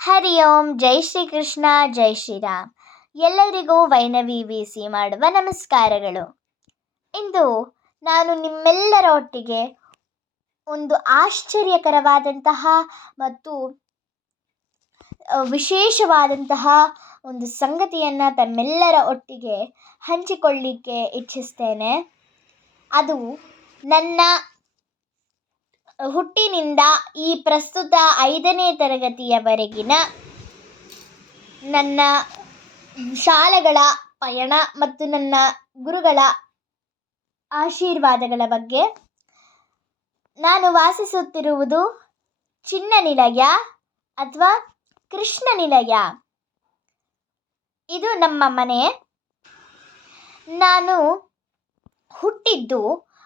ಹರಿ ಓಂ, ಜೈ ಶ್ರೀಕೃಷ್ಣ, ಜೈ ಶ್ರೀರಾಮ್. ಎಲ್ಲರಿಗೂ ವೈನವಿ ವಿ.ಸಿ ಮಾಡುವ ನಮಸ್ಕಾರಗಳು. ಇಂದು ನಾನು ನಿಮ್ಮೆಲ್ಲರ ಒಟ್ಟಿಗೆ ಒಂದು ಆಶ್ಚರ್ಯಕರವಾದಂತಹ ಮತ್ತು ವಿಶೇಷವಾದಂತಹ ಒಂದು ಸಂಗತಿಯನ್ನು ತಮ್ಮೆಲ್ಲರ ಒಟ್ಟಿಗೆ ಹಂಚಿಕೊಳ್ಳಿಕ್ಕೆ ಇಚ್ಛಿಸ್ತೇನೆ. ಅದು ನನ್ನ ಹುಟ್ಟಿನಿಂದ ಈ ಪ್ರಸ್ತುತ 5ನೇ ತರಗತಿಯವರೆಗಿನ ನನ್ನ ಶಾಲೆಗಳ ಪಯಣ ಮತ್ತು ನನ್ನ ಗುರುಗಳ ಆಶೀರ್ವಾದಗಳ ಬಗ್ಗೆ. ನಾನು ವಾಸಿಸುತ್ತಿರುವುದು ಚಿನ್ನನಿಲಯ ಅಥವಾ ಕೃಷ್ಣ ನಿಲಯ. ಇದು ನಮ್ಮ ಮನೆ. ನಾನು ಹುಟ್ಟಿದ್ದು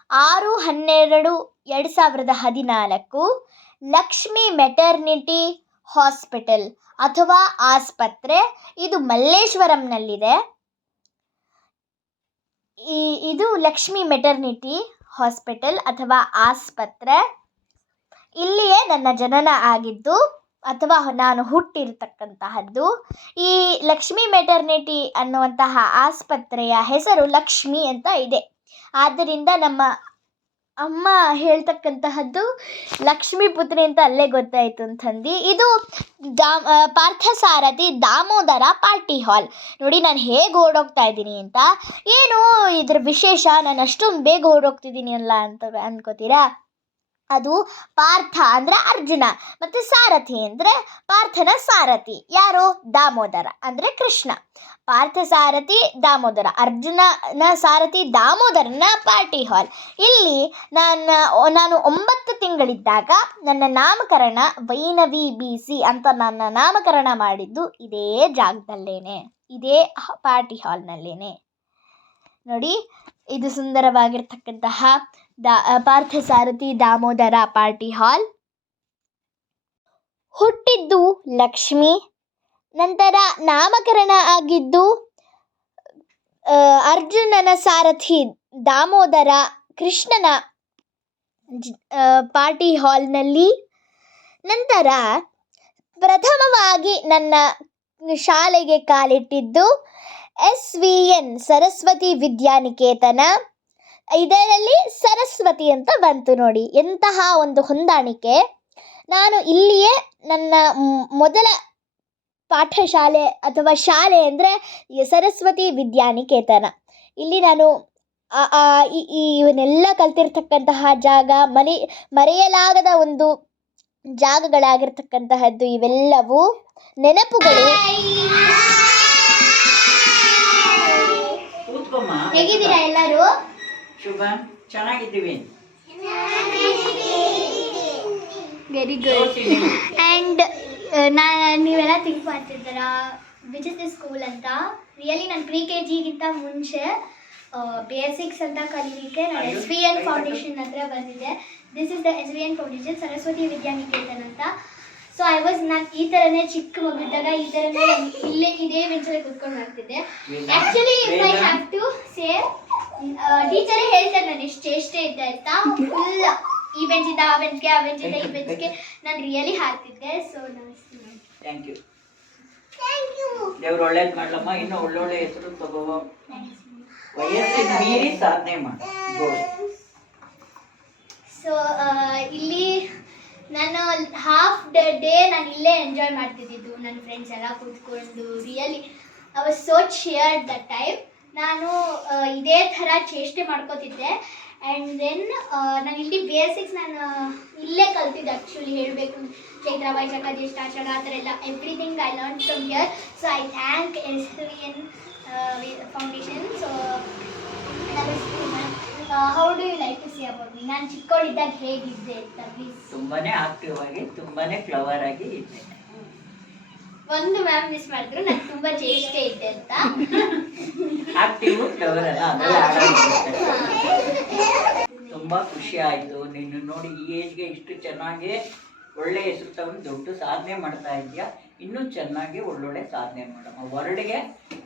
6/12/2014 ಲಕ್ಷ್ಮಿ ಮೆಟರ್ನಿಟಿ ಹಾಸ್ಪಿಟಲ್ ಅಥವಾ ಆಸ್ಪತ್ರೆ. ಇದು ಮಲ್ಲೇಶ್ವರಂನಲ್ಲಿದೆ. ಇದು ಲಕ್ಷ್ಮಿ ಮೆಟರ್ನಿಟಿ ಹಾಸ್ಪಿಟಲ್ ಅಥವಾ ಆಸ್ಪತ್ರೆ. ಇಲ್ಲಿಯೇ ನನ್ನ ಜನನ ಆಗಿದ್ದು ಅಥವಾ ನಾನು ಹುಟ್ಟಿರ್ತಕ್ಕಂತಹದ್ದು. ಈ ಲಕ್ಷ್ಮಿ ಮೆಟರ್ನಿಟಿ ಅನ್ನುವಂತಹ ಆಸ್ಪತ್ರೆಯ ಹೆಸರು ಲಕ್ಷ್ಮಿ ಅಂತ ಇದೆ. ಆದ್ದರಿಂದ ನಮ್ಮ ಅಮ್ಮ ಹೇಳ್ತಕ್ಕಂತಹದ್ದು ಲಕ್ಷ್ಮೀ ಪುತ್ರಿ ಅಂತ ಅಲ್ಲೇ ಗೊತ್ತಾಯಿತು ಅಂತಂದು. ಇದು ಪಾರ್ಥಸಾರಥಿ ದಾಮೋದರ ಪಾರ್ಟಿ ಹಾಲ್. ನೋಡಿ ನಾನು ಹೇಗೆ ಓಡೋಗ್ತಾ ಇದ್ದೀನಿ ಅಂತ. ಏನು ಇದ್ರ ವಿಶೇಷ, ನಾನು ಅಷ್ಟೊಂದು ಬೇಗ ಓಡೋಗ್ತಿದ್ದೀನಿ ಅಲ್ಲ ಅಂತ ಅನ್ಕೋತೀರಾ? ಅದು ಪಾರ್ಥ ಅಂದರೆ ಅರ್ಜುನ ಮತ್ತು ಸಾರಥಿ ಅಂದರೆ ಪಾರ್ಥನ ಸಾರಥಿ ಯಾರು? ದಾಮೋದರ ಅಂದರೆ ಕೃಷ್ಣ. ಪಾರ್ಥ ಸಾರಥಿ ದಾಮೋದರ, ಅರ್ಜುನನ ಸಾರಥಿ ದಾಮೋದರನ ಪಾರ್ಟಿ ಹಾಲ್. ಇಲ್ಲಿ ನಾನು 9 ತಿಂಗಳಿದ್ದಾಗ ನನ್ನ ನಾಮಕರಣ ವೈನವಿ ಬಿ.ಸಿ ಅಂತ ನನ್ನ ನಾಮಕರಣ ಮಾಡಿದ್ದು ಇದೇ ಜಾಗದಲ್ಲೇನೆ, ಇದೇ ಪಾರ್ಟಿ ಹಾಲ್ನಲ್ಲೇನೆ. ನೋಡಿ, ಇದು ಸುಂದರವಾಗಿರ್ತಕ್ಕಂತಹ ಪಾರ್ಥಸಾರಥಿ ದಾಮೋದರ ಪಾರ್ಟಿ ಹಾಲ್. ಹುಟ್ಟಿದ್ದು ಲಕ್ಷ್ಮಿ, ನಂತರ ನಾಮಕರಣ ಆಗಿದ್ದು ಅರ್ಜುನನ ಸಾರಥಿ ದಾಮೋದರ ಕೃಷ್ಣನ ಪಾರ್ಟಿ ಹಾಲ್ನಲ್ಲಿ. ನಂತರ ಪ್ರಥಮವಾಗಿ ನನ್ನ ಶಾಲೆಗೆ ಕಾಲಿಟ್ಟಿದ್ದು SVN ಸರಸ್ವತಿ ವಿದ್ಯಾನಿಕೇತನ. ಇದರಲ್ಲಿ ಸರಸ್ವತಿ ಅಂತ ಬಂತು. ನೋಡಿ ಎಂತಹ ಒಂದು ಹೊಂದಾಣಿಕೆ. ನಾನು ಇಲ್ಲಿಯೇ ನನ್ನ ಮೊದಲ ಪಾಠಶಾಲೆ ಅಥವಾ ಶಾಲೆ ಅಂದರೆ ಸರಸ್ವತಿ ವಿದ್ಯಾನಿಕೇತನ. ಇಲ್ಲಿ ನಾನು ಇವನ್ನೆಲ್ಲ ಕಲ್ತಿರ್ತಕ್ಕಂತಹ ಜಾಗ, ಮರೆಯಲಾಗದ ಒಂದು ಜಾಗಗಳಾಗಿರ್ತಕ್ಕಂತಹದ್ದು ಇವೆಲ್ಲವೂ ನೆನಪುಗಳು. ಹೇಗಿದ್ದೀರಾ ಎಲ್ಲರೂ? ಶುಭ, ಚೆನ್ನಾಗಿದ್ದೀವಿ. Very good. ಆ್ಯಂಡ್ ನೀವೆಲ್ಲ ಥಿಂಕ್ ಮಾಡ್ತಿರ್ತಾರ ವಿಚ್ ಇಸ್ ದ ಸ್ಕೂಲ್ ಅಂತ. ರಿಯಲಿ ನಾನು ಪ್ರಿ-KGಗಿಂತ ಮುಂಚೆ ಬೇಸಿಕ್ಸ್ ಅಂತ ಕಲೀಲಿಕ್ಕೆ ನಾನು SVN ಫೌಂಡೇಶನ್ ಹತ್ರ ಬಂದಿದ್ದೆ. This is the SVN foundation Saraswati Vidyaniketan ಅಂತ. ಸೊ ನಾನು ಈ ಥರನೇ ಚಿಕ್ಕ ಮಗುದ್ದಾಗ ಈ ಥರನೇ ಇಲ್ಲೇ ಇದೇ ಬೆಂಚಲ್ಲಿ ಕೂತ್ಕೊಂಡು ಮಾಡ್ತಿದ್ದೆ. Actually if I have to say, ಟೀಚರೇ ಹೇಳ್ತಾರೆ ನಾನು ಎಷ್ಟು ಚೇಷ್ಟೆ ಇದ್ದೆ ಅಂತ. ಫುಲ್ ಈ ಬೆಂಚಿಂದ ಆ ಬೆಂಚ್ಗೆ, ಆ ಬೆಂಚಿಂದ ಈ ಬೆಂಚ್ಗೆ ನಾನು ರಿಯಲಿ ಹಾರ್ತಿದ್ದೆ. So thank you. ದೇವ್ರು ಒಳ್ಳೇದು ಮಾಡ್ಲಮ್ಮ, ಇನ್ನೂ ಒಳ್ಳೊಳ್ಳೆ ಹೆಸರು ತಗೋ, ವಯಸ್ಸಿನ ಮೀರಿ ಸಾಧನೆ ಮಾಡಿ. ಸೊ ಇಲ್ಲಿ ನಾನು ಹಾಫ್ ಡೇ ನಾನು ಇಲ್ಲೇ ಎಂಜಾಯ್ ಮಾಡ್ತಿದ್ದಿದ್ದು. ನನ್ನ ಫ್ರೆಂಡ್ಸ್ ಎಲ್ಲ ಕೂತ್ಕೊಂಡು really I was so cheered that time. ನಾನು ಇದೇ ಥರ ಚೇಷ್ಟೆ ಮಾಡ್ಕೋತಿದ್ದೆ. ಆ್ಯಂಡ್ ದೆನ್ ನಾನು ಇಲ್ಲಿ ಬೇಸಿಕ್ಸ್ ನಾನು ಇಲ್ಲೇ ಕಲ್ತಿದ್ದೆ. ಆ್ಯಕ್ಚುಲಿ ಹೇಳಬೇಕು, ಚೈತ್ರಾಬಾಯಿ ಜಗದೀಶ್ ಆಚಾರ ಆ ಥರ ಎಲ್ಲ everything I learn from here. So I thank SVN foundation. So how do you like to say about me? ನಾನು ಚಿಕ್ಕವಳಿದ್ದಾಗ ಹೇಗಿದ್ದೆ ಅಂತ ಪ್ಲೀಸ್. ತುಂಬಾನೇ ಆಕ್ಟಿವ್ ಆಗಿ, ತುಂಬಾನೇ ಕ್ಲವರ್ ಆಗಿ ಇದ್ದೆ. ಒಂದು ಮ್ಯಾಮ್ ಮಿಸ್ ಮಾಡಿದ್ರು, ನಾನು ತುಂಬಾ ಚೇಷ್ಟೆ ಇದ್ದೆ ಅಂತ. ಆಕ್ಟಿವ್ ಕ್ಲವರ್ ಅಲ್ಲ, ತುಂಬಾ ಖುಷಿ ಆಯ್ತು ನಿನ್ನ ನೋಡಿ. ಈ ಏಜ್ಗೆ ಇಷ್ಟು ಚೆನ್ನಾಗಿ ಒಳ್ಳೆ ಹೆಸರು ತಗೊಂಡು ದೊಡ್ಡ ಸಾಧನೆ ಮಾಡ್ತಾ ಇದೆಯಾ. ಇನ್ನೂ ಚೆನ್ನಾಗಿ ಒಳ್ಳೊಳ್ಳೆ ಸಾಧನೆ ಮಾಡಮ್ಮ. ವರ್ಲ್ಡ್ಗೆ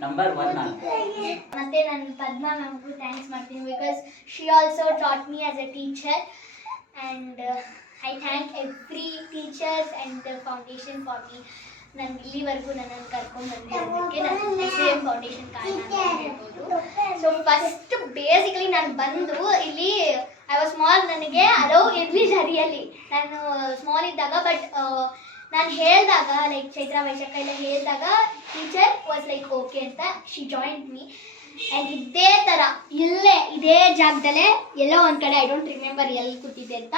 ನಂಬರ್ 1 ಮತ್ತೆ ನಾನು ಪದ್ಮಾ ಮ್ಯಾಮ್ಗೂ ಥ್ಯಾಂಕ್ಸ್ ಮಾಡ್ತೀನಿ. Because she also taught me as A teacher. And I thank every teachers and the foundation for me ನಾನು ಇಲ್ಲಿವರೆಗೂ ನನ್ನನ್ನು ಕರ್ಕೊಂಡು ಬಂದಿರೋದಕ್ಕೆ ನಾನು SAM ಫೌಂಡೇಶನ್ ಕಾರಣ ಅಂತ ಹೇಳ್ಬೋದು. ಸೊ ಫಸ್ಟ್ ಬೇಸಿಕಲಿ ನಾನು ಬಂದು ಇಲ್ಲಿ ಐ ವಾಸ್ ಸ್ಮಾಲ್, ನನಗೆ ಅಲೋ ಇರಲಿಲ್ಲ ರಿಯಲಿ. ನಾನು ಸ್ಮಾಲ್ ಇದ್ದಾಗ, ಬಟ್ ನಾನು ಹೇಳಿದಾಗ ಲೈಕ್ ಚೈತ್ರ ವೈಶಾಖ ಎಲ್ಲ ಹೇಳಿದಾಗ ಟೀಚರ್ ವಾಸ್ ಲೈಕ್ ಓಕೆ ಅಂತ ಶಿ ಜಾಯಿಂಟ್ ಮೀ. ಆ್ಯಂಡ್ ಇದೇ ಥರ ಇದೇ ಜಾಗದಲ್ಲೇ ಎಲ್ಲೋ ಒಂದು ಕಡೆ ಐ ಡೋಂಟ್ ರಿಮೆಂಬರ್ ಎಲ್ಲಿ ಕೂತಿದ್ದೆ ಅಂತ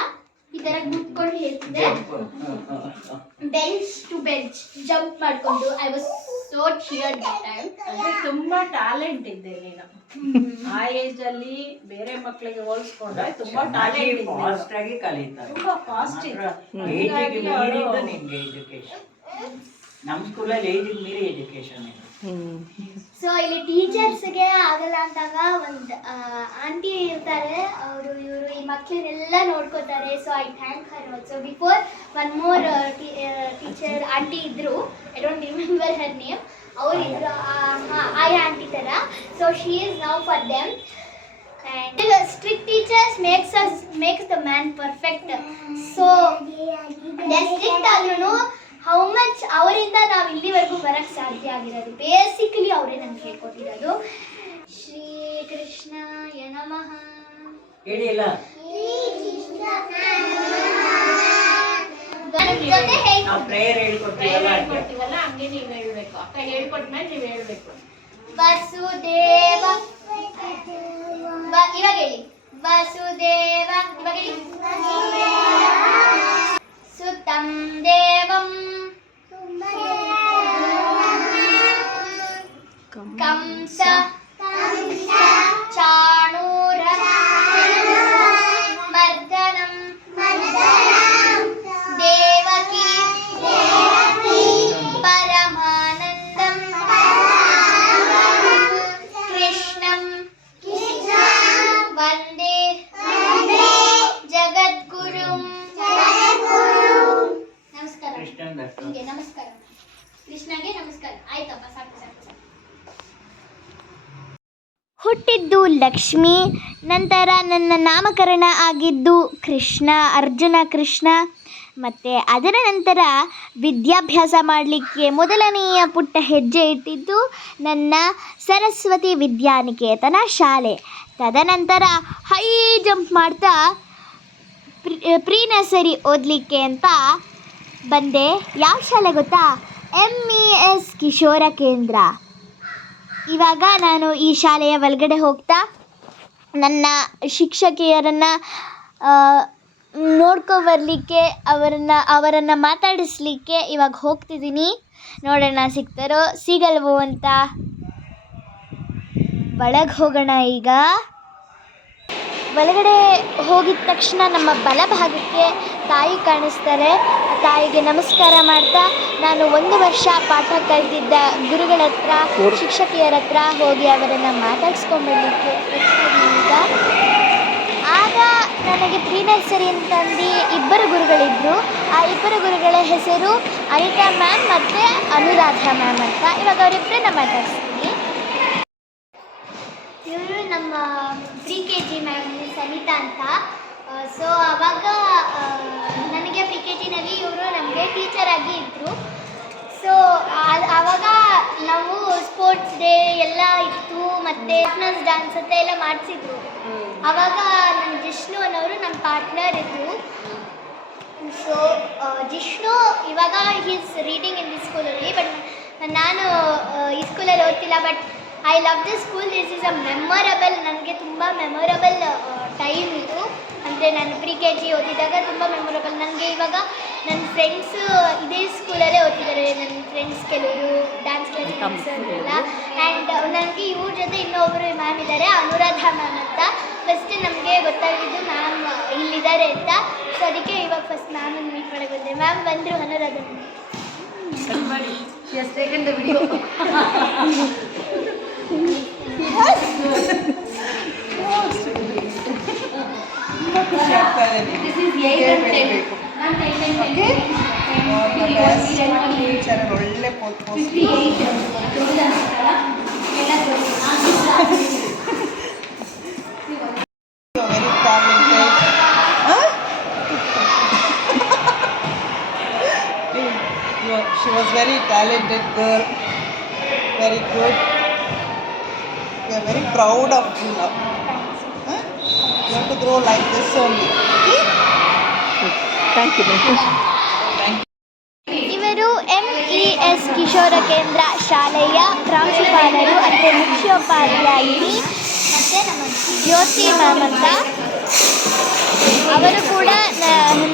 ಈ ಥರ ಕೂತ್ಕೊಂಡು ಹೇಳ್ತಿದ್ದೆ. ಬೆಂಚ್ ಟು ಬೆಂಚ್ ಜಂಪ್ ಮಾಡಿಕೊಂಡು I was so cheered that time. ಅಂದ್ರೆ ತುಂಬಾ ಟ್ಯಾಲೆಂಟ್ ಇದೆ ನೀನು. ಆ ಏಜ್ ಅಲ್ಲಿ ಬೇರೆ ಮಕ್ಕಳಿಗೆ ಹೋಲಿಸ್ಕೊಂಡ್ರೆ ತುಂಬಾ ಟ್ಯಾಲೆಂಟ್ ಇದೆ. ಫಾಸ್ಟ್ ಆಗಿ ಕಲಿತಾರೆ, ತುಂಬಾ ಫಾಸ್ಟ್ ಇದೆ. ಏಜಿಗೆ ಮೀರಿದ್ದು ನಿಮ್ಗೆ ಎಜುಕೇಶನ್. ನಮ್ಮ ಸ್ಕೂಲಲ್ಲಿ ಏಜಿಗೆ ಮೀರಿ ಎಜುಕೇಶನ್ ಇದೆ. ಸೊ ಇಲ್ಲಿ ಟೀಚರ್ಸ್ಗೆ ಆಗಲ್ಲ ಅಂದಾಗ ಒಂದು ಆಂಟಿ ಇರ್ತಾರೆ, ಇವರು ಈ ಮಕ್ಕಳನ್ನೆಲ್ಲ ನೋಡ್ಕೋತಾರೆ. So I thank her also. Before one more teacher aunty ಇದ್ರು, I don't remember her name. ಅವ್ರು ಇದ್ರು ಆ ಆಂಟಿ ಥರ. So she is now for them. And strict teachers makes the man perfect. So they're strict ಆದ್ರೂ how much ಅವರಿಂದ ನಾವು ಇಲ್ಲಿವರೆಗೂ ಬರಕ್ಕೆ ಸಾಧ್ಯ ಆಗಿರೋದು ಬೇಸಿಕಲಿ ಅವರೇ ನಮ್ಗೆ ಹೇಳ್ಕೊಟ್ಟಿರೋದು. ಶ್ರೀ ಕೃಷ್ಣಾಯ ನಮಃ ಹೇಳಿ ಇಲ್ಲ ನಾವು ಪ್ರೇಯರ್ ಹೇಳ್ಕೊಡ್ತೀವಲ್ಲ ಹೇಳ್ಕೊಡ್ತೀವಲ್ಲ ಹಂಗೆ ನೀವು ಹೇಳ್ಬೇಕು. ಅಕ್ಕ ಹೇಳ್ಕೊಟ್ಮೇಲೆ ನೀವು ಹೇಳ್ಬೇಕು. ವಸುದೇವ ಇವಾಗ ಹೇಳಿ ವಸುದೇವ, ಇವಾಗ ಹೇಳಿ ಸುತಂ ದೇವಂ ಕಂಸ ಚಾಣೂರ ಮರ್ದನಂ ದೇವಕಿ ಪರಮಾನಂದಂ ಕೃಷ್ಣಂ ವಂದೇ ಜಗದ್ಗುರುಂ. ನಮಸ್ಕಾರ. ನಿಮಗೆ ನಮಸ್ಕಾರ. ಕೃಷ್ಣಗೆ ನಮಸ್ಕಾರ. ಆಯ್ತಪ್ಪ, ಸಾಕು ಸಾಕು ಸಾಕು. ಹುಟ್ಟಿದ್ದು ಲಕ್ಷ್ಮಿ, ನಂತರ ನನ್ನ ನಾಮಕರಣ ಆಗಿದ್ದು ಕೃಷ್ಣ, ಅರ್ಜುನ ಕೃಷ್ಣ. ಮತ್ತು ಅದರ ನಂತರ ವಿದ್ಯಾಭ್ಯಾಸ ಮಾಡಲಿಕ್ಕೆ ಮೊದಲನೆಯ ಪುಟ್ಟ ಹೆಜ್ಜೆ ಇಟ್ಟಿದ್ದು ನನ್ನ ಸರಸ್ವತಿ ವಿದ್ಯಾನಿಕೇತನ ಶಾಲೆ. ತದನಂತರ ಹೈ ಜಂಪ್ ಮಾಡ್ತಾ ಪ್ರೀ ನರ್ಸರಿ ಓದಲಿಕ್ಕೆ ಅಂತ ಬಂದೆ. ಯಾವ ಶಾಲೆ ಗೊತ್ತಾ? MES ಕಿಶೋರ ಕೇಂದ್ರ. ಇವಾಗ ನಾನು ಈ ಶಾಲೆಯ ಒಳಗಡೆ ಹೋಗ್ತಾ ನನ್ನ ಶಿಕ್ಷಕಿಯರನ್ನು ನೋಡ್ಕೊಬರಲಿಕ್ಕೆ, ಅವರನ್ನು ಮಾತಾಡಿಸ್ಲಿಕ್ಕೆ ಇವಾಗ ಹೋಗ್ತಿದ್ದೀನಿ. ನೋಡೋಣ ಸಿಗ್ತಾರೋ ಸಿಗಲ್ವೋ ಅಂತ. ಒಳಗೆ ಹೋಗೋಣ. ಈಗ ಒಳಗಡೆ ಹೋಗಿದ ತಕ್ಷಣ ನಮ್ಮ ಬಲಭಾಗಕ್ಕೆ ತಾಯಿ ಕಾಣಿಸ್ತಾರೆ. ತಾಯಿಗೆ ನಮಸ್ಕಾರ ಮಾಡ್ತಾ ನಾನು 1 ವರ್ಷ ಪಾಠ ಕಲಿತಿದ್ದ ಗುರುಗಳ ಹತ್ರ, ಶಿಕ್ಷಕಿಯರ ಹತ್ರ ಹೋಗಿ ಅವರನ್ನು ಮಾತಾಡ್ಸ್ಕೊಂಡ್ಬರ್ಲಿಕ್ಕೆ ಈಗ. ಆಗ ನನಗೆ ಪ್ರೀ ನರ್ಸರಿ ಅಂತಂದು 2 ಗುರುಗಳಿದ್ದರು. ಆ 2 ಗುರುಗಳ ಹೆಸರು ಅನಿತಾ ಮ್ಯಾಮ್ ಮತ್ತು ಅನುರಾಧ ಮ್ಯಾಮ್ ಅಂತ. ಇವಾಗ ಅವರಿಬ್ಬರನ್ನ ಮಾತಾಡ್ಸ್ತೀನಿ. ಇವರು ನಮ್ಮ ಪ್ರಿ KG ಮ್ಯಾಮ್ ಸನಿತಾ ಅಂತ. ಸೊ ಆವಾಗ ನನಗೆ ಪ್ರಿ KGನಲ್ಲಿ ಇವರು ನಮಗೆ ಟೀಚರ್ ಆಗಿ ಇದ್ದರು. ಸೊ ಆವಾಗ ನಾವು ಸ್ಪೋರ್ಟ್ಸ್ ಡೇ ಎಲ್ಲ ಇತ್ತು, ಮತ್ತು ಫಿಟ್ನೆಸ್ ಡ್ಯಾನ್ಸ್ ಅಂತ ಎಲ್ಲ ಮಾಡಿಸಿದ್ರು. ಆವಾಗ ನನ್ನ ಜಿಷ್ಣು ಅನ್ನೋರು ನಮ್ಮ ಪಾರ್ಟ್ನರ್ ಇದ್ದರು. ಸೊ ಜಿಷ್ಣು ಇವಾಗ ಹೀಸ್ ರೀಡಿಂಗ್ ಇನ್ ದಿ ಸ್ಕೂಲಲ್ಲಿ, ಬಟ್ ನಾನು ಈ ಸ್ಕೂಲಲ್ಲಿ ಓದ್ತಿಲ್ಲ. But I love this school. This is a memorable, ನನಗೆ ತುಂಬ ಮೆಮೊರಬಲ್ ಟೈಮ್ ಇದು. ಅಂದರೆ ನಾನು ಪ್ರಿ KG ಓದಿದಾಗ ತುಂಬ ಮೆಮೊರಬಲ್. ನನಗೆ ಇವಾಗ ನನ್ನ ಫ್ರೆಂಡ್ಸ್ ಇದೇ ಸ್ಕೂಲಲ್ಲೇ ಓದ್ತಿದ್ದಾರೆ. ನನ್ನ ಫ್ರೆಂಡ್ಸ್ ಕೆಲವರು ಡ್ಯಾನ್ಸ್ ಕ್ಲಾಸ್ ಎಲ್ಲ. ಆ್ಯಂಡ್ ನನಗೆ ಇವ್ರ ಜೊತೆ ಇನ್ನೊಬ್ಬರು ಮ್ಯಾಮ್ ಇದ್ದಾರೆ, ಅನುರಾಧ ಮ್ಯಾಮ್ ಅಂತ. ಫಸ್ಟ್ ನಮಗೆ ಗೊತ್ತಾಗಿದ್ದು ಮ್ಯಾಮ್ ಇಲ್ಲಿದ್ದಾರೆ ಅಂತ. ಸೊ ಅದಕ್ಕೆ ಇವಾಗ ಫಸ್ಟ್ ಮ್ಯಾಮನ್ನು ಮೀಟ್ ಮಾಡಕ್ಕೆ ಬಂದೆ. ಮ್ಯಾಮ್ ಬಂದರು. ಅನುರಾಧ ಸೆಕೆಂಡ್ ವಿಡಿಯೋ ಒಳ್ಳೆ Shiva was very talented girl, very good. We are very proud of you now. Huh? You have to grow like this only. Thank you ಇವರು MES ಕಿಶೋರ ಕೇಂದ್ರ ಶಾಲೆಯ ಪ್ರಾಂಶುಪಾಲರು ಅಂದರೆ ಮುಖ್ಯೋಪಾಧ್ಯಾಯಿನಿ ಮತ್ತು ನಮ್ಮ ಜ್ಯೋತಿ ಮ್ಯಾಮ್ ಅಂತ. ಅವರು ಕೂಡ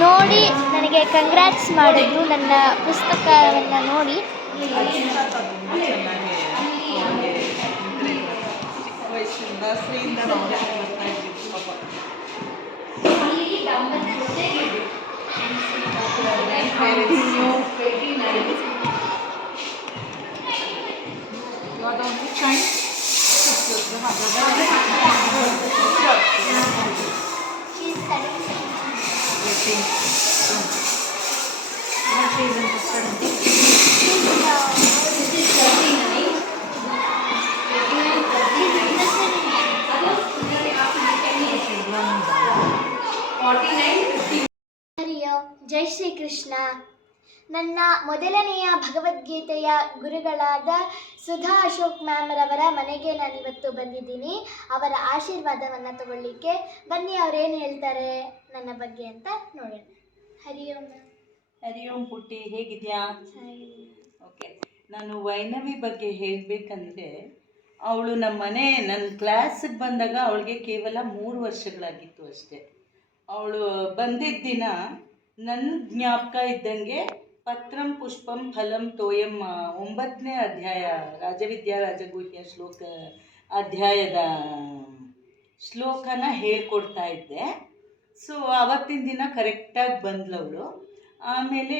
ನೋಡಿ ನನಗೆ ಕಂಗ್ರ್ಯಾಟ್ಸ್ ಮಾಡಿದ್ರು ನನ್ನ ಪುಸ್ತಕವನ್ನು ನೋಡಿ. ನರ್ಸರಿಯಿಂದ ನಾವು ಬರ್ತಾ ಇದ್ದೀವಿ ಪಾಪ. ಹರಿ ಓಂ, ಜೈ ಶ್ರೀಕೃಷ್ಣ. ನನ್ನ ಮೊದಲನೆಯ ಭಗವದ್ಗೀತೆಯ ಗುರುಗಳಾದ ಸುಧಾ ಅಶೋಕ್ ಮ್ಯಾಮ್ರವರ ಮನೆಗೆ ನಾನಿವತ್ತು ಬಂದಿದ್ದೀನಿ ಅವರ ಆಶೀರ್ವಾದವನ್ನು ತಗೊಳ್ಳಿಕ್ಕೆ. ಬನ್ನಿ ಅವರೇನು ಹೇಳ್ತಾರೆ ನನ್ನ ಬಗ್ಗೆ ಅಂತ ನೋಡೋಣ. ಹರಿ ಓಂ ಮ್ಯಾಮ್. ಹರಿ ಓಂ ಪುಟ್ಟಿ, ಹೇಗಿದೆಯಾ? ಓಕೆ, ನಾನು ವೈನವಿ ಬಗ್ಗೆ ಹೇಳಬೇಕಂದ್ರೆ ಅವಳು ನನ್ನ ಕ್ಲಾಸಿಗೆ ಬಂದಾಗ ಅವಳಿಗೆ ಕೇವಲ 3 ವರ್ಷಗಳಾಗಿತ್ತು ಅಷ್ಟೇ. ಅವಳು ಬಂದಿದ್ದ ದಿನ ನನ್ನ ಜ್ಞಾಪಕ ಇದ್ದಂಗೆ ಪತ್ರಂ ಪುಷ್ಪಂ ಫಲಂ ತೋಯಂ 9ನೇ ಅಧ್ಯಾಯ ರಾಜವಿದ್ಯಾ ರಾಜಗುಹ್ಯ ಅಧ್ಯಾಯದ ಶ್ಲೋಕನ ಹೇಳ್ಕೊಡ್ತಾ ಇದ್ದೆ. ಸೊ ಆವತ್ತಿನ ದಿನ ಕರೆಕ್ಟಾಗಿ ಬಂದ್ಲವಳು. ಆಮೇಲೆ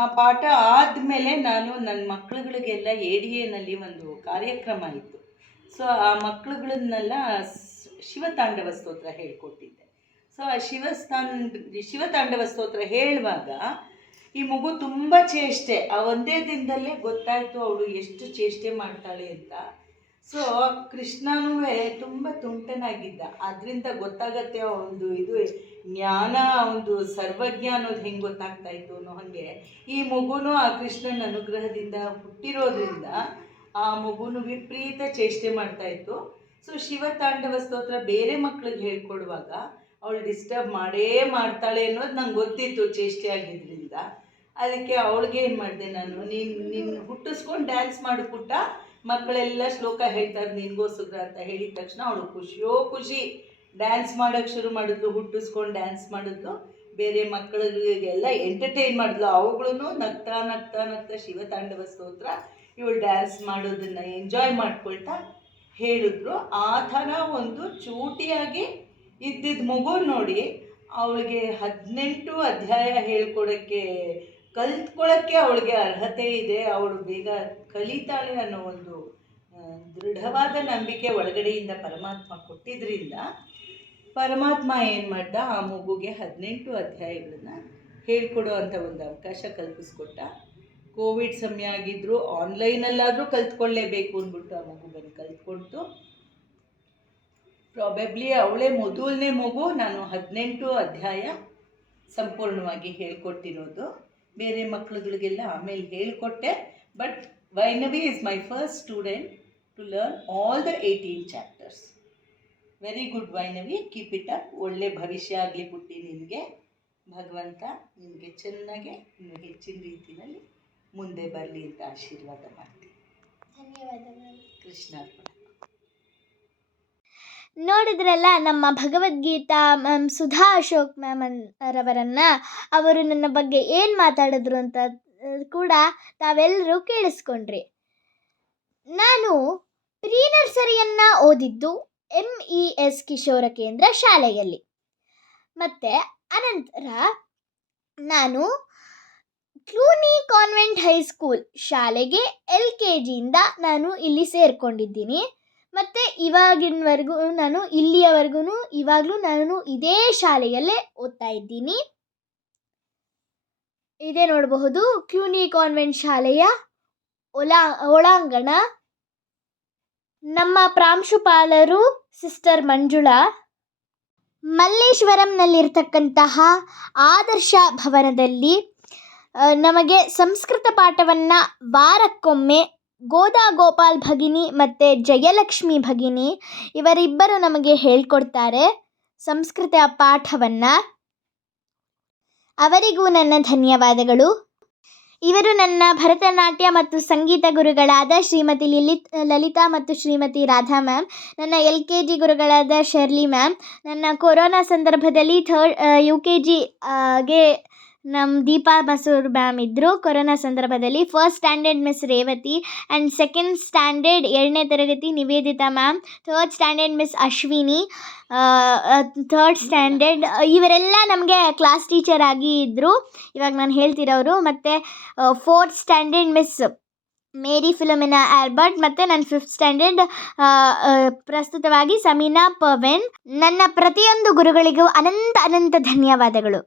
ಆ ಪಾಠ ಆದಮೇಲೆ ನಾನು ನನ್ನ ಮಕ್ಕಳುಗಳಿಗೆಲ್ಲ ADAನಲ್ಲಿ ಒಂದು ಕಾರ್ಯಕ್ರಮ ಇತ್ತು. ಸೊ ಆ ಮಕ್ಕಳುಗಳನ್ನೆಲ್ಲ ಶಿವತಾಂಡವ ಸ್ತೋತ್ರ ಹೇಳ್ಕೊಟ್ಟಿದ್ದೆ. ಸೊ ಆ ಶಿವತಾಂಡವ ಸ್ತೋತ್ರ ಹೇಳುವಾಗ ಈ ಮಗು ತುಂಬ ಚೇಷ್ಟೆ, ಆ ಒಂದೇ ದಿನದಲ್ಲೇ ಗೊತ್ತಾಯಿತು ಅವಳು ಎಷ್ಟು ಚೇಷ್ಟೆ ಮಾಡ್ತಾಳೆ ಅಂತ. ಸೊ ಕೃಷ್ಣನೂ ತುಂಬ ತುಂಟನಾಗಿದ್ದ, ಅದರಿಂದ ಗೊತ್ತಾಗತ್ತೆ ಒಂದು ಇದು ಜ್ಞಾನ, ಒಂದು ಸರ್ವಜ್ಞ ಅನ್ನೋದು ಹೆಂಗೆ ಗೊತ್ತಾಗ್ತಾ ಇತ್ತು ಅನ್ನೋ ಹಾಗೆ ಈ ಮಗುನೂ ಆ ಕೃಷ್ಣನ ಅನುಗ್ರಹದಿಂದ ಹುಟ್ಟಿರೋದ್ರಿಂದ ಆ ಮಗುನು ವಿಪರೀತ ಚೇಷ್ಟೆ ಮಾಡ್ತಾಯಿತ್ತು. ಸೊ ಶಿವತಾಂಡವ ಸ್ತೋತ್ರ ಬೇರೆ ಮಕ್ಳಿಗೆ ಹೇಳ್ಕೊಡುವಾಗ ಅವಳು ಡಿಸ್ಟರ್ಬ್ ಮಾಡೇ ಮಾಡ್ತಾಳೆ ಅನ್ನೋದು ನಂಗೆ ಗೊತ್ತಿತ್ತು ಚೇಷ್ಟೆ ಆಗಿದ್ದರಿಂದ. ಅದಕ್ಕೆ ಅವಳಿಗೆ ಏನು ಮಾಡಿದೆ ನಾನು, ನೀನು ಹುಟ್ಟಿಸ್ಕೊಂಡು ಡ್ಯಾನ್ಸ್ ಮಾಡಿಬಿಟ್ಟ, ಮಕ್ಕಳೆಲ್ಲ ಶ್ಲೋಕ ಹೇಳ್ತಾರೆ ನಿನ್ಗೋಸ್ಕರ ಅಂತ ಹೇಳಿದ ತಕ್ಷಣ ಅವಳು ಖುಷಿ ಡ್ಯಾನ್ಸ್ ಮಾಡೋಕ್ಕೆ ಶುರು ಮಾಡಿದ್ಲು. ಹುಟ್ಟಿಸ್ಕೊಂಡು ಡ್ಯಾನ್ಸ್ ಮಾಡಿದ್ಲು, ಬೇರೆ ಮಕ್ಕಳಿಗೆಲ್ಲ ಎಂಟರ್ಟೈನ್ ಮಾಡಿದ್ಲು. ಅವುಗಳೂ ನಗ್ತಾ ನಗ್ತಾ ನಗ್ತಾ ಶಿವತಾಂಡವ ಸ್ತೋತ್ರ ಇವಳು ಡ್ಯಾನ್ಸ್ ಮಾಡೋದನ್ನು ಎಂಜಾಯ್ ಮಾಡ್ಕೊಳ್ತಾ ಹೇಳಿದ್ರು. ಆ ಥರ ಒಂದು ಚೂಟಿಯಾಗಿ ಇದ್ದಿದ್ದ ಮಗು ನೋಡಿ ಅವಳಿಗೆ 18 ಅಧ್ಯಾಯ ಕಲ್ತ್ಕೊಳ್ಳೋಕ್ಕೆ ಅವಳಿಗೆ ಅರ್ಹತೆ ಇದೆ, ಅವಳು ಬೇಗ ಕಲಿತಾಳೆ ಅನ್ನೋ ಒಂದು ದೃಢವಾದ ನಂಬಿಕೆ ಒಳಗಡೆಯಿಂದ ಪರಮಾತ್ಮ ಕೊಟ್ಟಿದ್ದರಿಂದ ಪರಮಾತ್ಮ ಏನು ಮಾಡ್ದ, ಆ ಮಗುಗೆ 18 ಅಧ್ಯಾಯಗಳನ್ನು ಹೇಳ್ಕೊಡೋ ಅಂಥ ಒಂದು ಅವಕಾಶ ಕಲ್ಪಿಸ್ಕೊಟ್ಟ. ಕೋವಿಡ್ ಸಮಯ ಆಗಿದ್ದರೂ ಆನ್ಲೈನಲ್ಲಾದರೂ ಕಲ್ತ್ಕೊಳ್ಳೇಬೇಕು ಅಂದ್ಬಿಟ್ಟು ಆ ಮಗು ಬಂದು ಕಲ್ತ್ಕೊಳ್ತು. ಪ್ರಾಬೆಬ್ಲಿ ಅವಳೇ ಮೊದಲನೇ ಮಗು ನಾನು 18 ಅಧ್ಯಾಯ ಸಂಪೂರ್ಣವಾಗಿ ಹೇಳ್ಕೊಟ್ಟಿರೋದು. ಬೇರೆ ಮಕ್ಕಳುಗಳಿಗೆಲ್ಲ ಆಮೇಲೆ ಹೇಳಿಕೊಟ್ಟೆ. But Vainavi is my first student to learn all the 18 chapters. Very good Vainavi, keep it up. ಒಳ್ಳೆ ಭವಿಷ್ಯ ಆಗಲಿ ಪುಟ್ಟಿ ನಿನಗೆ. ಭಗವಂತ ನಿನಗೆ ಚೆನ್ನಾಗೆ ಇನ್ನು ಹೆಚ್ಚಿನ ರೀತಿಯಲ್ಲಿ ಮುಂದೆ ಬರಲಿ ಅಂತ ಆಶೀರ್ವಾದ ಮಾಡ್ತೀನಿ. ಧನ್ಯವಾದಗಳು. ಕೃಷ್ಣ ಅರ್ಪಣ. ನೋಡಿದ್ರಲ್ಲ ನಮ್ಮ ಭಗವದ್ಗೀತಾ ಮ್ಯಾಮ್ ಸುಧಾ ಅಶೋಕ್ ಮ್ಯಾಮ್ ರವರನ್ನು. ಅವರು ನನ್ನ ಬಗ್ಗೆ ಏನು ಮಾತಾಡಿದ್ರು ಅಂತ ಕೂಡ ತಾವೆಲ್ಲರೂ ಕೇಳಿಸ್ಕೊಂಡ್ರಿ. ನಾನು ಪ್ರೀ ನರ್ಸರಿಯನ್ನು ಓದಿದ್ದು MES ಕಿಶೋರ ಕೇಂದ್ರ ಶಾಲೆಯಲ್ಲಿ. ಮತ್ತು ಅನಂತರ ನಾನು ಕ್ಲೂನಿ ಕಾನ್ವೆಂಟ್ ಹೈಸ್ಕೂಲ್ ಶಾಲೆಗೆ LKGಯಿಂದ ನಾನು ಇಲ್ಲಿ ಸೇರಿಕೊಂಡಿದ್ದೀನಿ. ಮತ್ತು ಇವಾಗಿನವರೆಗೂ ಇವಾಗಲೂ ನಾನು ಇದೇ ಶಾಲೆಯಲ್ಲೇ ಓದ್ತಾ ಇದ್ದೀನಿ. ಇದೇ ನೋಡಬಹುದು ಕ್ಲೂನಿ ಕಾನ್ವೆಂಟ್ ಶಾಲೆಯ ಒಳಾಂಗಣ. ನಮ್ಮ ಪ್ರಾಂಶುಪಾಲರು ಸಿಸ್ಟರ್ ಮಂಜುಳಾ. ಮಲ್ಲೇಶ್ವರಂನಲ್ಲಿರ್ತಕ್ಕಂತಹ ಆದರ್ಶ ಭವನದಲ್ಲಿ ನಮಗೆ ಸಂಸ್ಕೃತ ಪಾಠವನ್ನು ವಾರಕ್ಕೊಮ್ಮೆ ಗೋದಾ ಗೋಪಾಲ್ ಭಗಿನಿ ಮತ್ತು ಜಯಲಕ್ಷ್ಮಿ ಭಗಿನಿ ಇವರಿಬ್ಬರು ನಮಗೆ ಹೇಳ್ಕೊಡ್ತಾರೆ ಸಂಸ್ಕೃತ ಪಾಠವನ್ನು. ಅವರಿಗೂ ನನ್ನ ಧನ್ಯವಾದಗಳು. ಇವರು ನನ್ನ ಭರತನಾಟ್ಯ ಮತ್ತು ಸಂಗೀತ ಗುರುಗಳಾದ ಶ್ರೀಮತಿ ಲಲಿತಾ ಮತ್ತು ಶ್ರೀಮತಿ ರಾಧಾ ಮ್ಯಾಮ್, ನನ್ನ LKG ಗುರುಗಳಾದ ಶರ್ಲಿ ಮ್ಯಾಮ್, ನನ್ನ ಕೊರೋನಾ ಸಂದರ್ಭದಲ್ಲಿ UKGಗೆ ನಮ್ಮ ದೀಪಾ ಮಸೂರ್ ಮ್ಯಾಮ್ ಇದ್ದರು ಕೊರೋನಾ ಸಂದರ್ಭದಲ್ಲಿ. First standard miss Revathi and second standard 2ನೇ ತರಗತಿ Nivedita ma'am, third standard miss Ashwini, third standard ಇವರೆಲ್ಲ ನಮಗೆ ಕ್ಲಾಸ್ ಟೀಚರ್ ಆಗಿ ಇದ್ದರು, ಇವಾಗ ನಾನು ಹೇಳ್ತಿರೋರು. ಮತ್ತು ಫೋರ್ತ್ ಸ್ಟ್ಯಾಂಡರ್ಡ್ ಮಿಸ್ ಮೇರಿ ಫಿಲೋಮಿನಾ ಆಲ್ಬರ್ಟ್ ಮತ್ತು ನನ್ನ 5th ಸ್ಟ್ಯಾಂಡರ್ಡ್ ಪ್ರಸ್ತುತವಾಗಿ ಸಮೀನಾ ಪವೆನ್. ನನ್ನ ಪ್ರತಿಯೊಂದು ಗುರುಗಳಿಗೂ ಅನಂತ ಧನ್ಯವಾದಗಳು.